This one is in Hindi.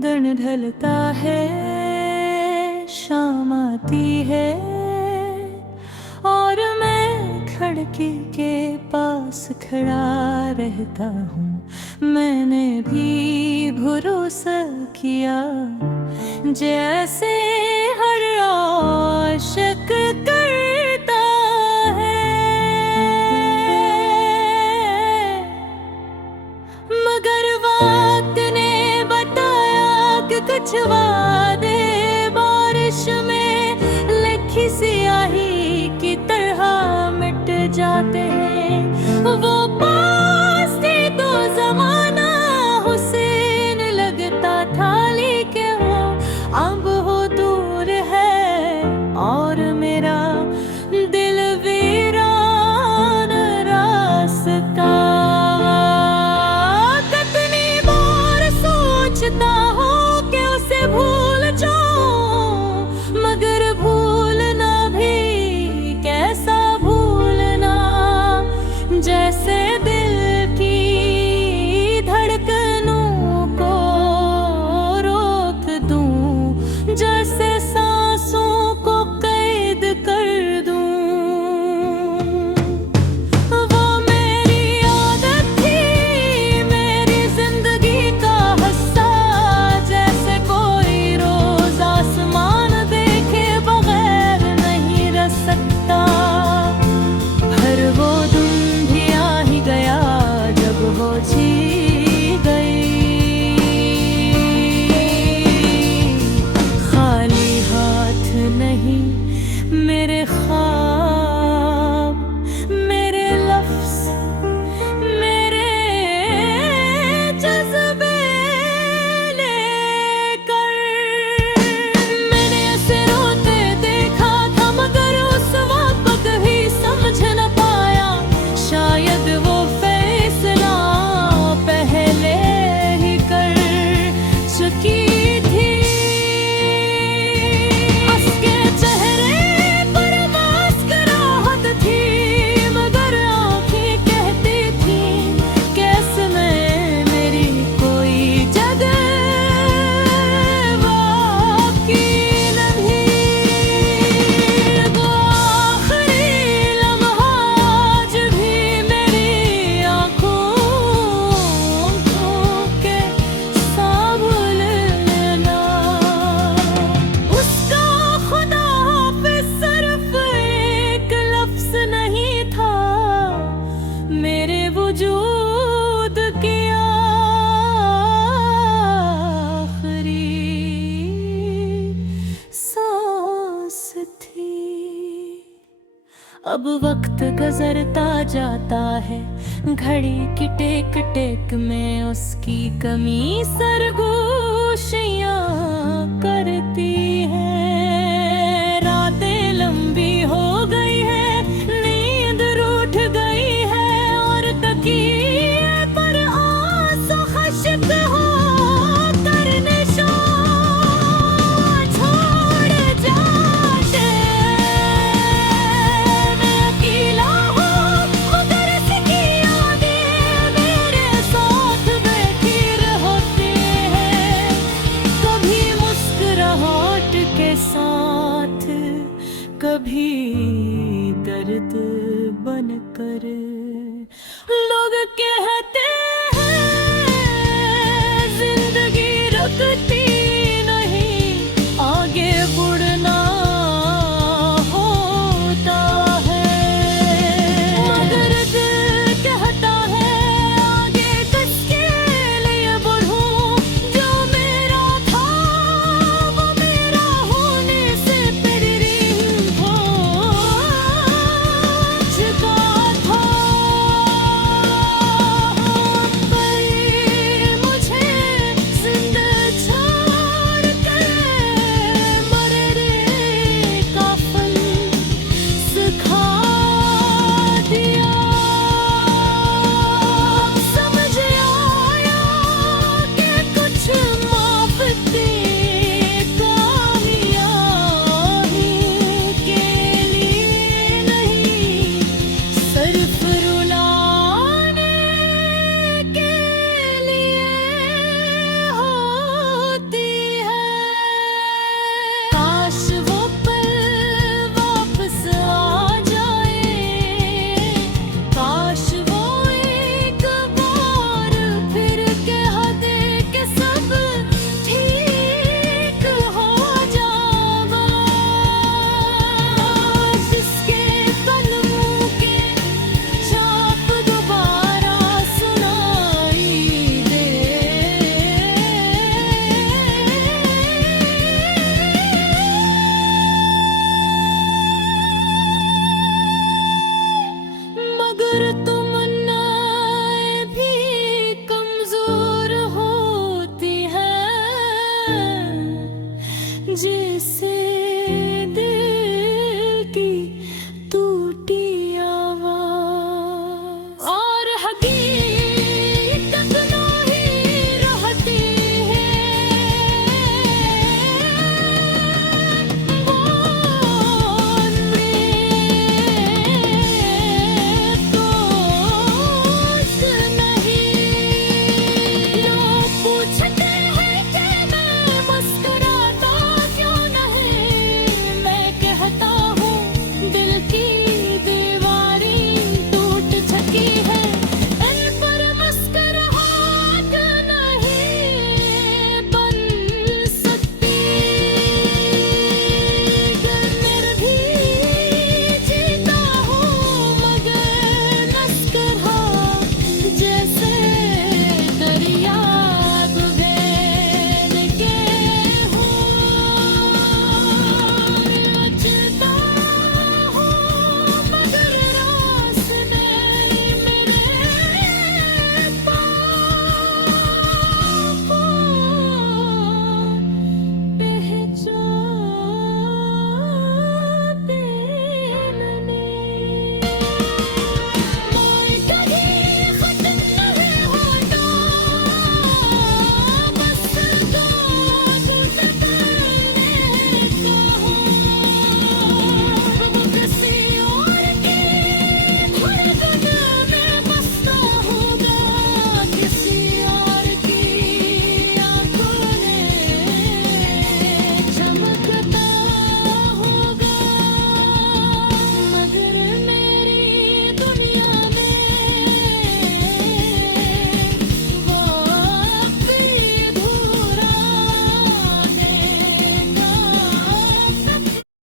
दिन ढलता है, शाम आती है और मैं खिड़की के पास खड़ा रहता हूँ। मैंने भी भरोसा किया जैसे हर आशिक करता है, मगर वक्त ने बताया कि कुछ वादे बारिश में लिखी स्याही की तरह मिट जाते हैं। वो पास थे तो जमाना हुसैन लगता था, लेकिन वो अब हो दूर है और मेरा दिल वीरान रास्ता। कितनी बार सोचता हूँ कि उसे भूल जाऊं, मगर भूलना भी कैसा भूलना, जैसे दिल की धड़कनों को रोक दूं, जैसे सांसों को कैद कर दूं। वो मेरी आदत थी, मेरी जिंदगी का हिस्सा, जैसे कोई रोज आसमान देखे बगैर नहीं रह सकता। हर वो दिन भी आ ही गया जब वो जी गई। खाली हाथ नहीं मेरे ख्वाब, मेरे लफ्ज, मेरे जज्बे लेकर। मैंने उसे रोते देखा था, मगर उस वक्त ही समझ न पाया, शायद वो फैसला पहले ही कर चुकी थी। उसके चेहरे पर मुस्कुराहट थी, मगर आँखें कहती थी कैसे मैं मेरी कोई जगह बाकी नहीं। वो आखिरी लम्हा आज भी मेरी आँखों के साबुल लेना। उसका खुदा हाफिज सिर्फ एक लफ्ज नहीं था, मेरे वजूद की आखिरी सांस थी। अब वक्त गुजरता जाता है, घड़ी की टेक टेक में उसकी कमी सरगोशियां करती है। रातें लंबी हो गई है, नींद रूठ गई है और तकिए पर आंसू खश्क हो कर निशान छोड़ जाते। मैं अकेला हूँ, मगर इसकी यादें मेरे साथ बैठी रहती हैं, कभी मुस्कुराहट के साथ, कभी दर्द बनकर। लोग कहते